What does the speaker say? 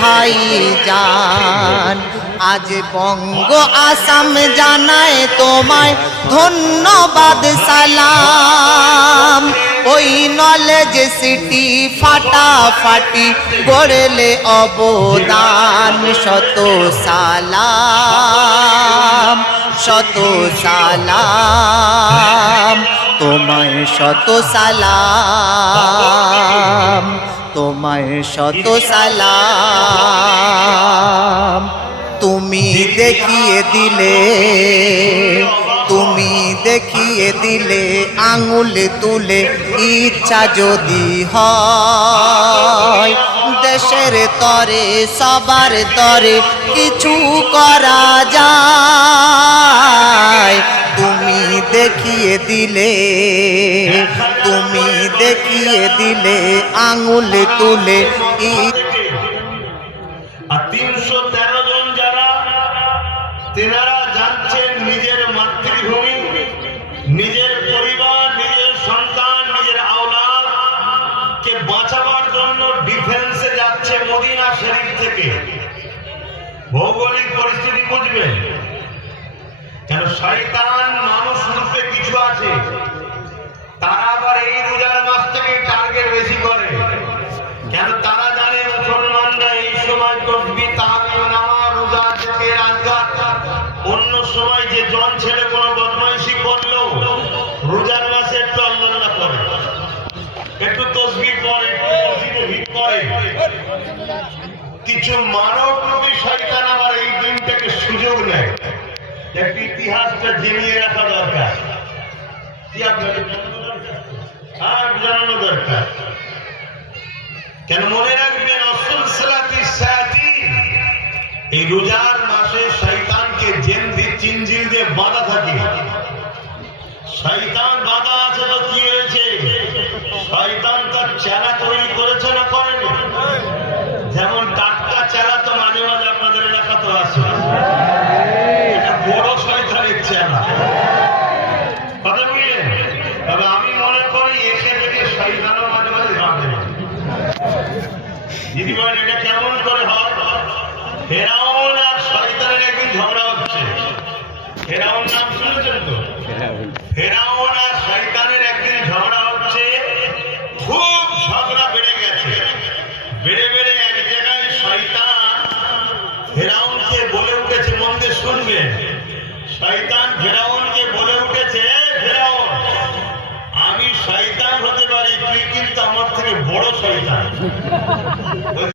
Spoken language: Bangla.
ভাই জান। আজ বঙ্গ আসাম জানায় তোমায় ধন্যবাদ সালাম। ওই নলেজ সিটি ফাটাফাটি গড়লে অবদান। শত সালাম শত সালাম তোমায়, শত সালাম তোমায়, শত সালাম। তুমি দেখিয়ে দিলে, তুমি দেখিয়ে দিলে আঙুল তুলে, ইচ্ছা যদি হয় দেশের তরে সবার তরে কিছু করা যায়। তুমি দেখিয়ে দিলে, তুমি দেখিয়ে দিলে আঙুল তুলে। 313 জন যারা তেনারা যাচ্ছেন নিজের মাতৃভূমি, নিজের পরিবার, নিজের সন্তান, নিজের আওলাদ কে বাঁচাবার জন্য ডিফেন্সে যাচ্ছে মদিনা শরীফ থেকে। ভৌগোলিক পরিস্থিতি বুঝবেন, কেন শয়তান মানুষ রূপে কিছু আছে, তারা আবার এই রোজার মাস থেকে টার্গেট বেশি করে। কেন তারা জানে মুসলমানরা এই সময় তসবিহ, তাহলিল, নামাজ, রোজা থেকে রাজগার, অন্য সময় যে জন ছেড়ে কোনো বদমাইশি করলো, রোজার মাসে একটু আল্লাহ করে, একটু তসবিহ পড়ে, একটু করে। কিছু মানবরূপী শয়তান আবার এই দিনটাকে সুযোগ নেয়। একটি ইতিহাসটা জেনে রাখা দরকার, জানানো দরকার। কেন মনে রাখবেন, অসল সালাতি সায়াতিন, এই রোজার মাসে শয়তানকে চিনজিল দিয়ে বাঁধা থাকে। শয়তান বাঁধা আছে তো কি হয়েছে? শয়তান তার চেলা তৈরি করেছে না করেনি? যেমন টাটকা চেলা তো মাঝে মাঝে আপনাদের এলাকা তো আছে, এটা বড় শয়তানের চেলা, কথা বুঝলেন? তবে আমি মনে করি এসে থেকে শয়তানও মাঝে মাঝে বাঁধে। দিদি বলেন এটা কেমন করে হয়? ফেরাউন আর শয়তানের একদিন ঝগড়া হচ্ছে। ফেরাউন নাম শুনেছেন তো? ফেরাউন আর শয়তানের একদিন ঝগড়া হচ্ছে, খুব ঝগড়া বেড়ে গেছে। বেড়ে বেড়ে এক জায়গায় শয়তান ফেরাউনকে বলে উঠেছে, মন দিয়ে শুনবেন, শয়তান ফেরাউনকে বলে উঠেছে, ফেরাউন আমি শয়তান হতে পারি, তুই কিন্তু আমার থেকে বড় শয়তান।